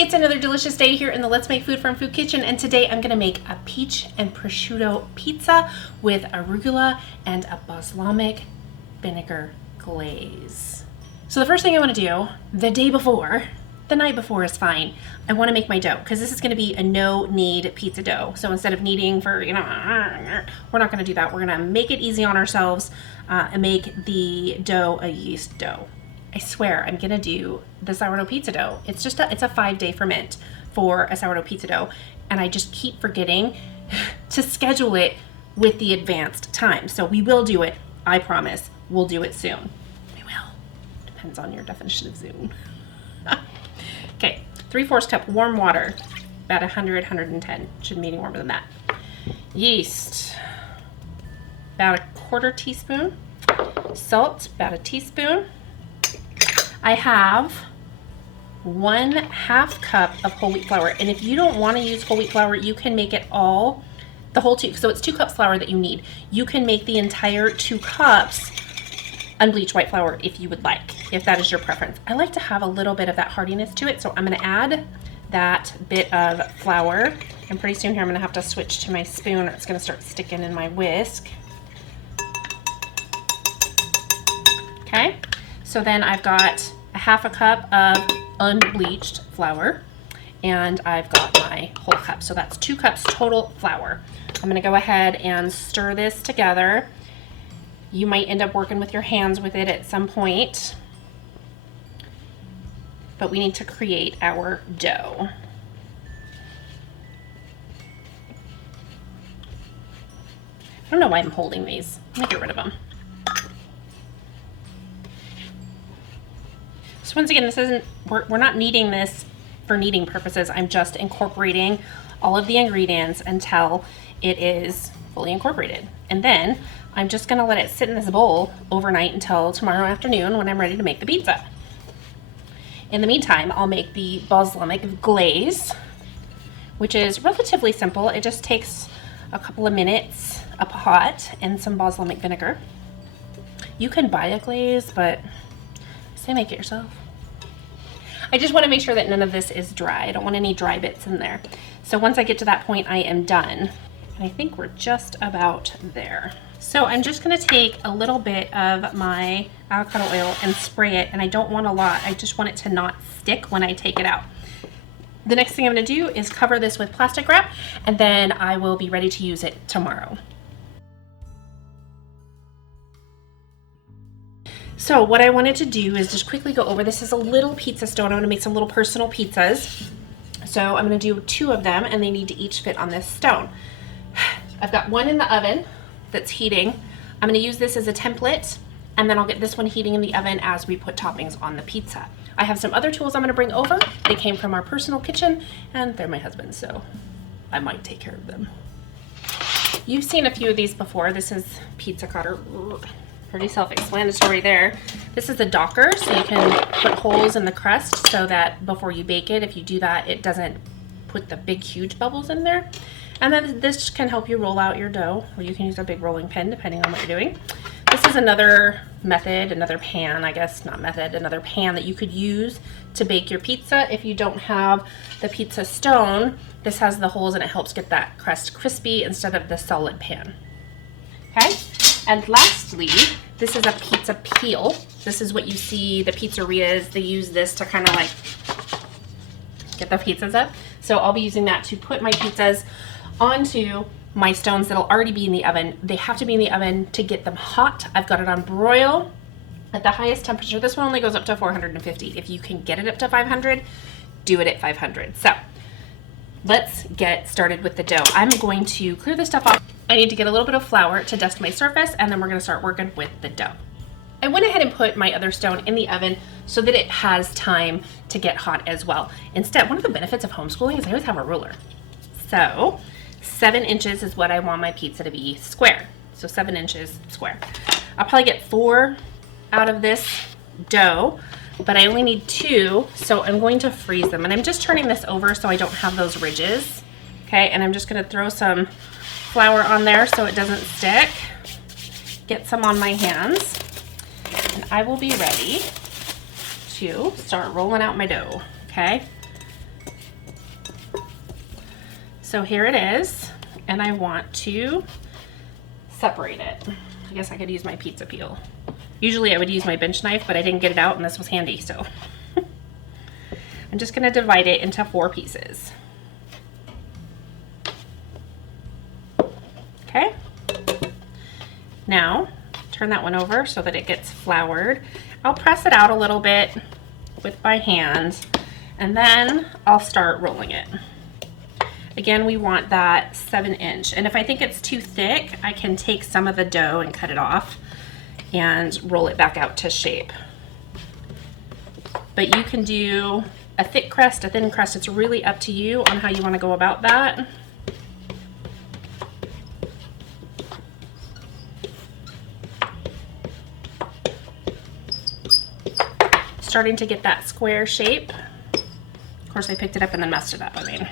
It's another delicious day here in the Let's Make Food from Food Kitchen, and today I'm gonna make a peach and prosciutto pizza with arugula and a balsamic vinegar glaze. So the first thing I wanna do the day before, the night before is fine, I wanna make my dough because this is gonna be a no-knead pizza dough. So instead of kneading for, we're not gonna do that. We're gonna make it easy on ourselves and make the dough a yeast dough. I swear I'm gonna do the sourdough pizza dough. It's a 5-day ferment for a sourdough pizza dough, and I just keep forgetting to schedule it with the advanced time. So we will do it, I promise. We'll do it soon. We will. Depends on your definition of soon. Okay, 3/4 cup warm water, about 100, 110. Shouldn't be any warmer than that. Yeast, about a 1/4 teaspoon. Salt, about a teaspoon. I have 1/2 cup of whole wheat flour, and if you don't want to use whole wheat flour, you can make it all, the whole two, so it's 2 cups flour that you need. You can make the entire 2 cups unbleached white flour if you would like, if that is your preference. I like to have a little bit of that hardiness to it, so I'm going to add that bit of flour, and pretty soon here I'm going to have to switch to my spoon or it's going to start sticking in my whisk. Okay. So then I've got a 1/2 cup of unbleached flour, and I've got my whole cup. So that's 2 cups total flour. I'm gonna go ahead and stir this together. You might end up working with your hands with it at some point, but we need to create our dough. I don't know why I'm holding these. Let me get rid of them. So once again, this isn't, we're not kneading this for kneading purposes. I'm just incorporating all of the ingredients until it is fully incorporated. And then I'm just gonna let it sit in this bowl overnight until tomorrow afternoon when I'm ready to make the pizza. In the meantime, I'll make the balsamic glaze, which is relatively simple. It just takes a couple of minutes, a pot, and some balsamic vinegar. You can buy a glaze, but say make it yourself. I just want to make sure that none of this is dry. I don't want any dry bits in there. So once I get to that point, I am done. And I think we're just about there. So I'm just going to take a little bit of my avocado oil and spray it, and I don't want a lot. I just want it to not stick when I take it out. The next thing I'm going to do is cover this with plastic wrap, and then I will be ready to use it tomorrow. So what I wanted to do is just quickly go over, this is a little pizza stone. I want to make some little personal pizzas. So I'm going to do 2 of them, and they need to each fit on this stone. I've got one in the oven that's heating. I'm going to use this as a template, and then I'll get this one heating in the oven as we put toppings on the pizza. I have some other tools I'm going to bring over. They came from our personal kitchen, and they're my husband's, so I might take care of them. You've seen a few of these before. This is pizza cutter. Pretty self-explanatory there. This is a docker, so you can put holes in the crust so that before you bake it, if you do that, it doesn't put the big, huge bubbles in there. And then this can help you roll out your dough, or you can use a big rolling pin depending on what you're doing. This is another method, another pan, I guess, not method, another pan that you could use to bake your pizza. If you don't have the pizza stone, this has the holes and it helps get that crust crispy instead of the solid pan. Okay? And lastly, this is a pizza peel. This is what you see the pizzerias, they use this to kind of like get the pizzas up. So I'll be using that to put my pizzas onto my stones that'll already be in the oven. They have to be in the oven to get them hot. I've got it on broil at the highest temperature. This one only goes up to 450. If you can get it up to 500, do it at 500. So let's get started with the dough. I'm going to clear this stuff off. I need to get a little bit of flour to dust my surface, and then we're gonna start working with the dough. I went ahead and put my other stone in the oven so that it has time to get hot as well. Instead, one of the benefits of homeschooling is I always have a ruler. So 7 inches is what I want my pizza to be square. So 7 inches square. I'll probably get 4 out of this dough, but I only need 2, so I'm going to freeze them. And I'm just turning this over so I don't have those ridges. Okay, and I'm just gonna throw some flour on there so it doesn't stick. Get some on my hands, and I will be ready to start rolling out my dough, okay? So here it is, and I want to separate it. I guess I could use my pizza peel. Usually I would use my bench knife, but I didn't get it out and this was handy, so. I'm just gonna divide it into 4 pieces. Okay. Now, turn that one over so that it gets floured. I'll press it out a little bit with my hand, and then I'll start rolling it. Again, we want that 7-inch. And if I think it's too thick, I can take some of the dough and cut it off and roll it back out to shape. But you can do a thick crust, a thin crust. It's really up to you on how you want to go about that. Starting to get that square shape. Of course, I picked it up and then messed it up, I mean.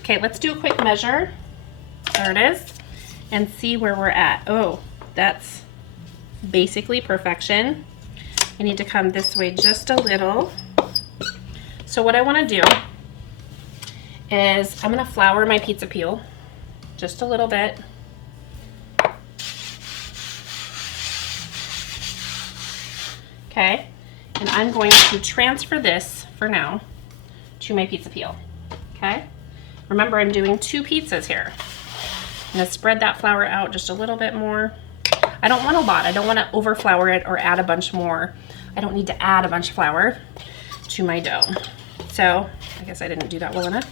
Okay, let's do a quick measure. There it is. And see where we're at. Oh, that's basically perfection. I need to come this way just a little. So what I want to do is I'm going to flour my pizza peel just a little bit. Okay, and I'm going to transfer this for now to my pizza peel. Okay, remember I'm doing 2 pizzas here. I'm going to spread that flour out just a little bit more. I don't want a lot. I don't want to over flour it or add a bunch more. I don't need to add a bunch of flour to my dough. So I guess I didn't do that well enough.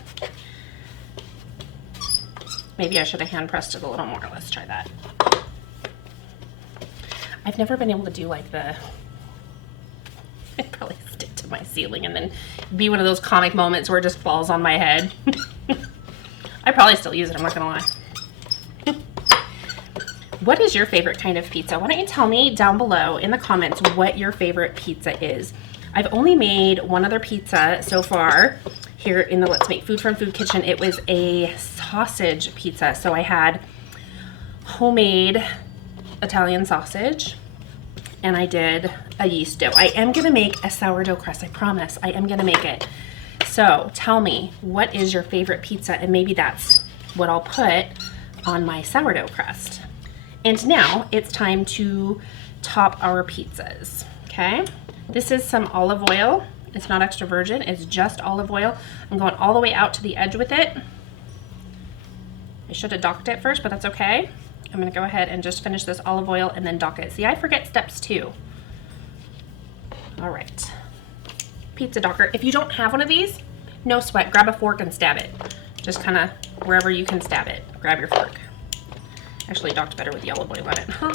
Maybe I should have hand pressed it a little more. Let's try that. I've never been able to do like the, I'd probably stick to my ceiling and then be one of those comic moments where it just falls on my head. I probably still use it, I'm not gonna lie. What is your favorite kind of pizza? Why don't you tell me down below in the comments what your favorite pizza is. I've only made one other pizza so far here in the Let's Make Food from Food kitchen. It was a sausage pizza. So I had homemade Italian sausage and I did a yeast dough. I am gonna make a sourdough crust, I promise. I am gonna make it. So tell me, what is your favorite pizza? And maybe that's what I'll put on my sourdough crust. And now it's time to top our pizzas, okay? This is some olive oil. It's not extra virgin, it's just olive oil. I'm going all the way out to the edge with it. I should have docked it first, but that's okay. I'm gonna go ahead and just finish this olive oil and then dock it. See, I forget steps too. All right, pizza docker. If you don't have one of these, no sweat, grab a fork and stab it. Just kind of wherever you can stab it, grab your fork. Actually docked better with the olive oil on it, huh?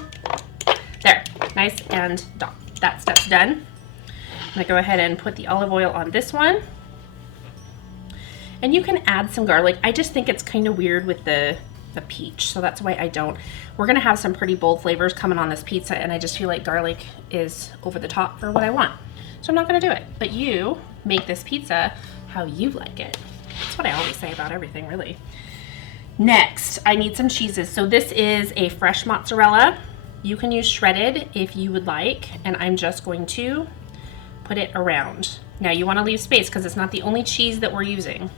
There, nice and docked. That step's done. I'm gonna go ahead and put the olive oil on this one. And you can add some garlic. I just think it's kind of weird with the peach, so that's why I don't. We're gonna have some pretty bold flavors coming on this pizza, and I just feel like garlic is over the top for what I want. So I'm not gonna do it, but you make this pizza how you like it. That's what I always say about everything, really. Next, I need some cheeses. So this is a fresh mozzarella. You can use shredded if you would like, and I'm just going to put it around. Now you wanna leave space because it's not the only cheese that we're using.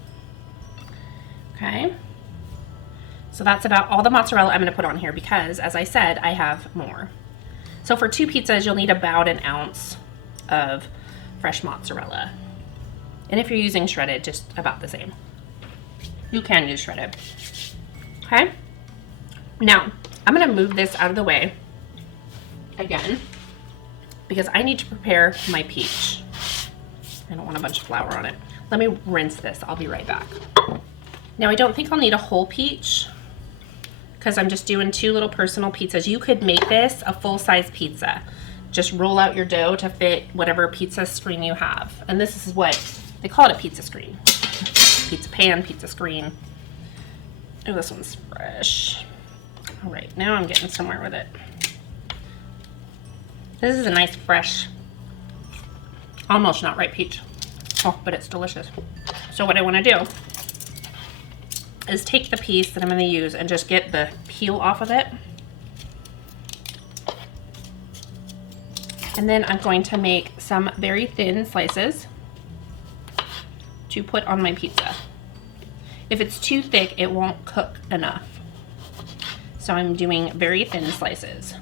Okay, so that's about all the mozzarella I'm gonna put on here because, as I said, I have more. So for 2 pizzas, you'll need about 1 ounce of fresh mozzarella. And if you're using shredded, just about the same. You can use shredded. Okay, now I'm gonna move this out of the way again because I need to prepare my peach. I don't want a bunch of flour on it. Let me rinse this, I'll be right back. Now I don't think I'll need a whole peach because I'm just doing 2 little personal pizzas. You could make this a full-size pizza. Just roll out your dough to fit whatever pizza screen you have. And this is what, they call it a pizza screen. Pizza pan, pizza screen. Oh, this one's fresh. All right, now I'm getting somewhere with it. This is a nice, fresh, almost not ripe peach. Oh, but it's delicious. So what I wanna do is take the piece that I'm gonna use and just get the peel off of it. And then I'm going to make some very thin slices. to put on my pizza. If it's too thick, it won't cook enough. So I'm doing very thin slices.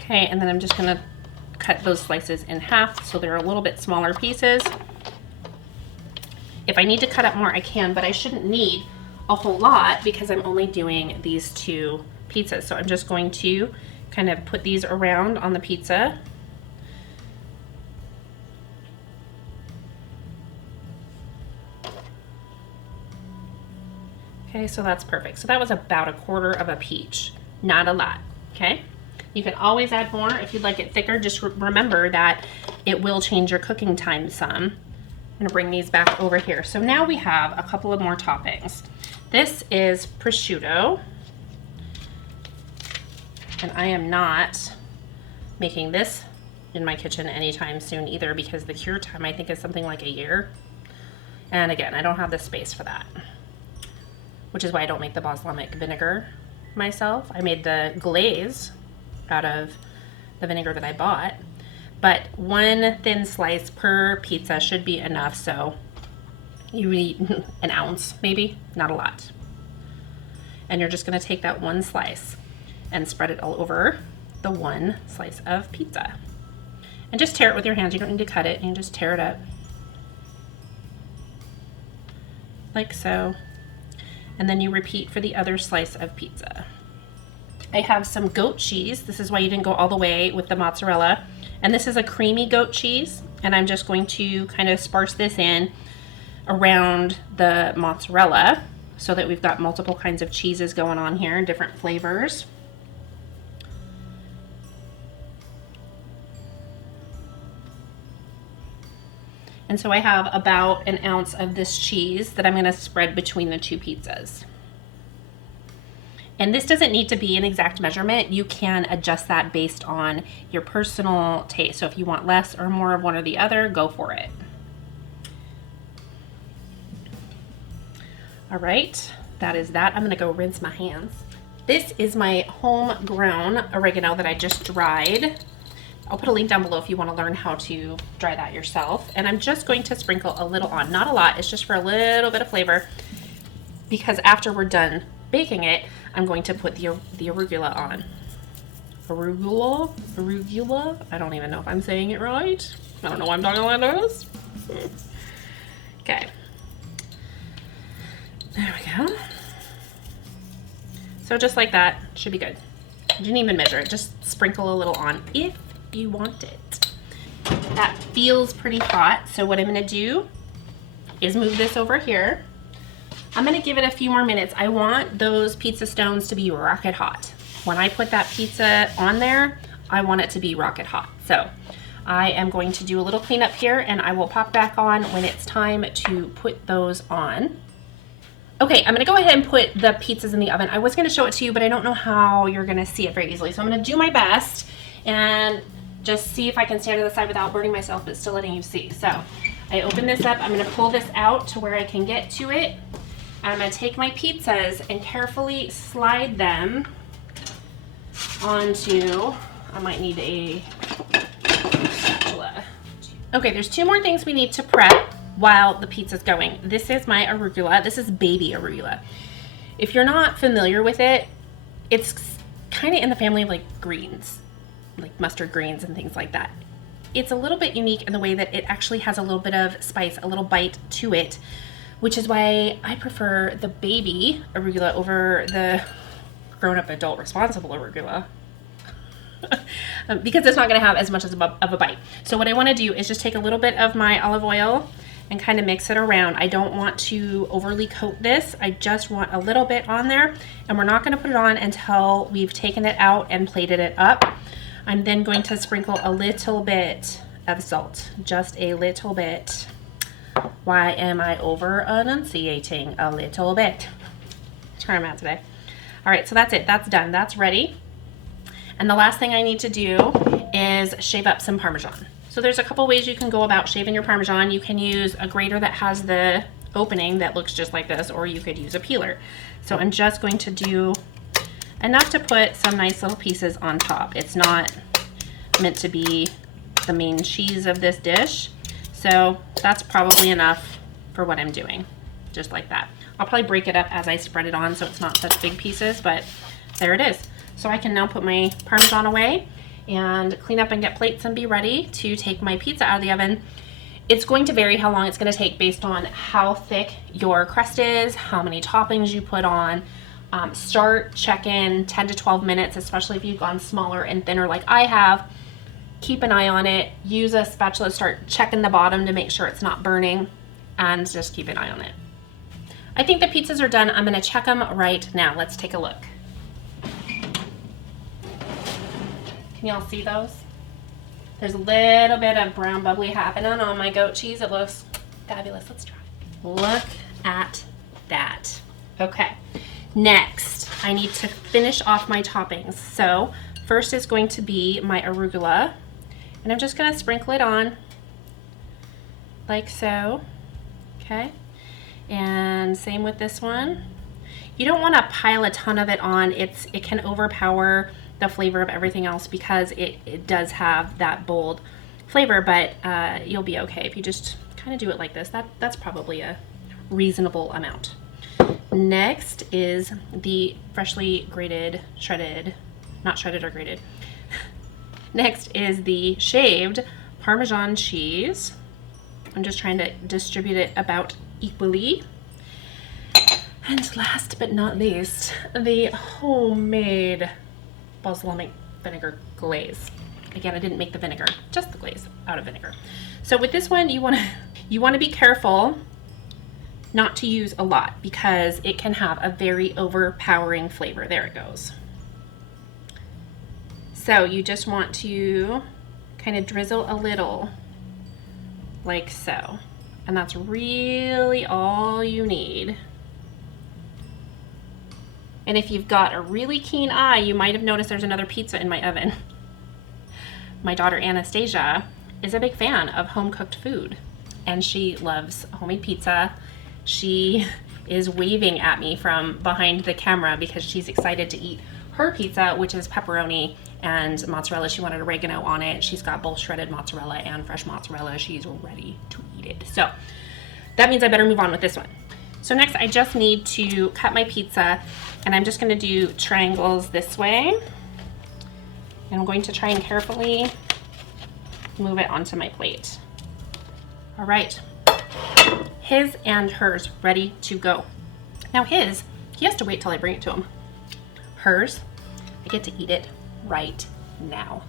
Okay, and then I'm just gonna cut those slices in half so they're a little bit smaller pieces. If I need to cut up more, I can, but I shouldn't need a whole lot because I'm only doing these 2 pizzas. So I'm just going to kind of put these around on the pizza. Okay, so that's perfect. So that was about 1/4 of a peach, not a lot, okay? You can always add more if you'd like it thicker. Just remember that it will change your cooking time some. I'm gonna bring these back over here. So now we have a couple of more toppings. This is prosciutto, and I am not making this in my kitchen anytime soon either because the cure time I think is something like a year. And again, I don't have the space for that, which is why I don't make the balsamic vinegar myself. I made the glaze out of the vinegar that I bought, but 1 thin slice per pizza should be enough. So you eat an ounce, maybe, not a lot. And you're just gonna take that 1 slice and spread it all over the 1 slice of pizza. And just tear it with your hands. You don't need to cut it, you can just tear it up. Like so. And then you repeat for the other slice of pizza. I have some goat cheese. This is why you didn't go all the way with the mozzarella. And this is a creamy goat cheese. And I'm just going to kind of sparse this in around the mozzarella so that we've got multiple kinds of cheeses going on here and different flavors. And so I have about 1 ounce of this cheese that I'm gonna spread between the 2 pizzas. And this doesn't need to be an exact measurement. You can adjust that based on your personal taste. So if you want less or more of one or the other, go for it. All right, that is that. I'm gonna go rinse my hands. This is my homegrown oregano that I just dried. I'll put a link down below if you want to learn how to dry that yourself. And I'm just going to sprinkle a little on, not a lot, it's just for a little bit of flavor, because after we're done baking it, I'm going to put the arugula on. Arugula? I don't even know if I'm saying it right. I don't know why I'm talking like this. Okay. There we go. So just like that, should be good. I didn't even measure it, just sprinkle a little on if you want it. That feels pretty hot, so what I'm gonna do is move this over here. I'm gonna give it a few more minutes. I want those pizza stones to be rocket hot. When I put that pizza on there, I want it to be rocket hot. So I am going to do a little cleanup here and I will pop back on when it's time to put those on. Okay, I'm gonna go ahead and put the pizzas in the oven. I was gonna show it to you, but I don't know how you're gonna see it very easily. So I'm gonna do my best and just see if I can stand to the side without burning myself, but still letting you see. So I open this up, I'm gonna pull this out to where I can get to it. I'm gonna take my pizzas and carefully slide them onto, I might need a spatula. Okay, there's 2 more things we need to prep while the pizza's going. This is my arugula. This is baby arugula. If you're not familiar with it, it's kind of in the family of like greens, like mustard greens and things like that. It's a little bit unique in the way that it actually has a little bit of spice, a little bite to it, which is why I prefer the baby arugula over the grown-up adult responsible arugula. Because it's not going to have as much of a bite. So what I want to do is just take a little bit of my olive oil and kind of mix it around. I don't want to overly coat this. I just want a little bit on there, and we're not going to put it on until we've taken it out and plated it up. I'm then going to sprinkle a little bit of salt, just a little bit. Why am I over enunciating? A little bit. That's where I'm at today. All right, so that's it. That's done. That's ready. And the last thing I need to do is shave up some Parmesan. So there's a couple ways you can go about shaving your Parmesan. You can use a grater that has the opening that looks just like this, or you could use a peeler. So I'm just going to do enough to put some nice little pieces on top. It's not meant to be the main cheese of this dish. So that's probably enough for what I'm doing, just like that. I'll probably break it up as I spread it on so it's not such big pieces, but there it is. So I can now put my Parmesan away and clean up and get plates and be ready to take my pizza out of the oven. It's going to vary how long it's going to take based on how thick your crust is, how many toppings you put on. Start check-in 10 to 12 minutes, especially if you've gone smaller and thinner like I have. Keep an eye on it. Use a spatula, start checking the bottom to make sure it's not burning, and just keep an eye on it. I think the pizzas are done. I'm going to check them right now. Let's take a look. Can y'all see those? There's a little bit of brown bubbly happening on my goat cheese. It looks fabulous. Let's try. Look at that. Okay. Next, I need to finish off my toppings. So first is going to be my arugula, and I'm just going to sprinkle it on like so. Okay. And same with this one. You don't want to pile a ton of it on. It can overpower the flavor of everything else because it does have that bold flavor, but you'll be okay if you just kind of do it like this. That's probably a reasonable amount. Next is the freshly grated, shredded, not shredded or grated. Next is the shaved Parmesan cheese. I'm just trying to distribute it about equally. And last but not least, the homemade balsamic vinegar glaze. Again, I didn't make the vinegar, just the glaze out of vinegar. So with this one, you want to be careful not to use a lot because it can have a very overpowering flavor. There it goes. So you just want to kind of drizzle a little like so. And that's really all you need. And if you've got a really keen eye, you might have noticed there's another pizza in my oven. My daughter Anastasia is a big fan of home-cooked food, and she loves homemade pizza. She is waving at me from behind the camera because she's excited to eat her pizza, which is pepperoni and mozzarella. She wanted oregano on it. She's got both shredded mozzarella and fresh mozzarella. She's ready to eat it. So that means I better move on with this one. So next I just need to cut my pizza, and I'm just going to do triangles this way. And I'm going to try and carefully move it onto my plate. All right, his and hers ready to go. Now he has to wait till I bring it to him. Hers, I get to eat it right now.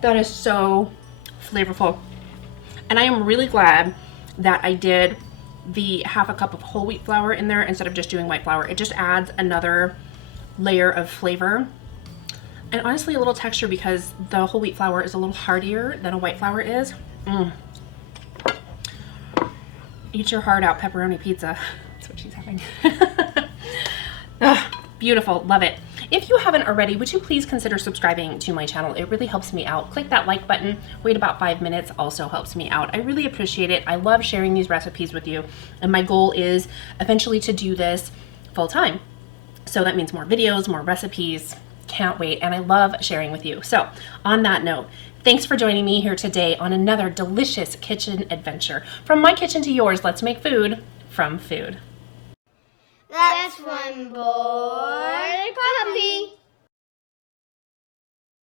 That is so flavorful. And I am really glad that I did the half a cup of whole wheat flour in there instead of just doing white flour. It just adds another layer of flavor and honestly a little texture because the whole wheat flour is a little heartier than a white flour is. Eat your heart out, pepperoni pizza. That's what she's having. Beautiful, love it. If you haven't already, would you please consider subscribing to my channel? It really helps me out. Click that like button, wait about 5 minutes, also helps me out. I really appreciate it. I love sharing these recipes with you, and my goal is eventually to do this full time. So that means more videos, more recipes, can't wait, and I love sharing with you. So on that note, thanks for joining me here today on another delicious kitchen adventure. From my kitchen to yours, let's make food from food. That's one board.